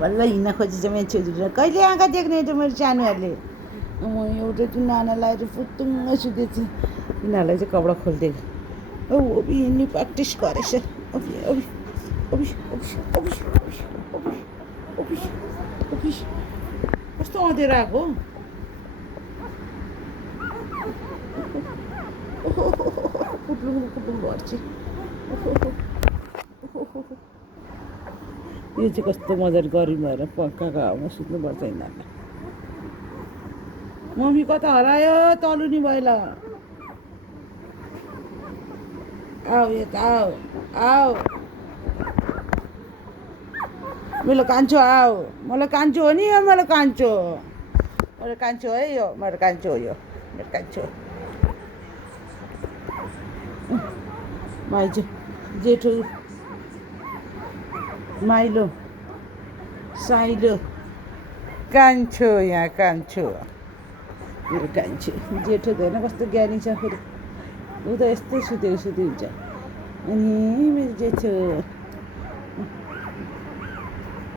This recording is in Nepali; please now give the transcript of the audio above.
बल्ल हिँड्न खोजेछ मेरो छोरीले कहिले आँखा देख्ने त मेरो सानोहरूले म एउटा चाहिँ नाना लगाएर फुत्तुङ्ग सुतेको छु यिनीहरूलाई चाहिँ कपडा खोलिदिएको औ अबि हिँड्ने प्र्याक्टिस गरेछ अबि अबि अबि अबि अबि अबि अबि अबि कस्तो अँधेर आएको कुट्लुङ कुट्लुङ गर्छ यो चाहिँ कस्तो मजाले गरम भएर पक्काको हावामा सुत्नुपर्छ यिनीहरूलाई मम्मी कता हरायो तलुनी भइला आऊ यता आऊ आऊ मेरो कान्छो आऊ मलाई कान्छो हो नि यो मेरो कान्छो है यो मेरो कान्छो हो यो मेरो कान्छो माइजू जेठो माइलो साइलो कान्छो यहाँ कान्छो मेरो कान्छो जेठो त होइन कस्तो ज्ञानी छ फेरि ऊ त यस्तै सुतेको हुन्छ अनि मेरो जेठो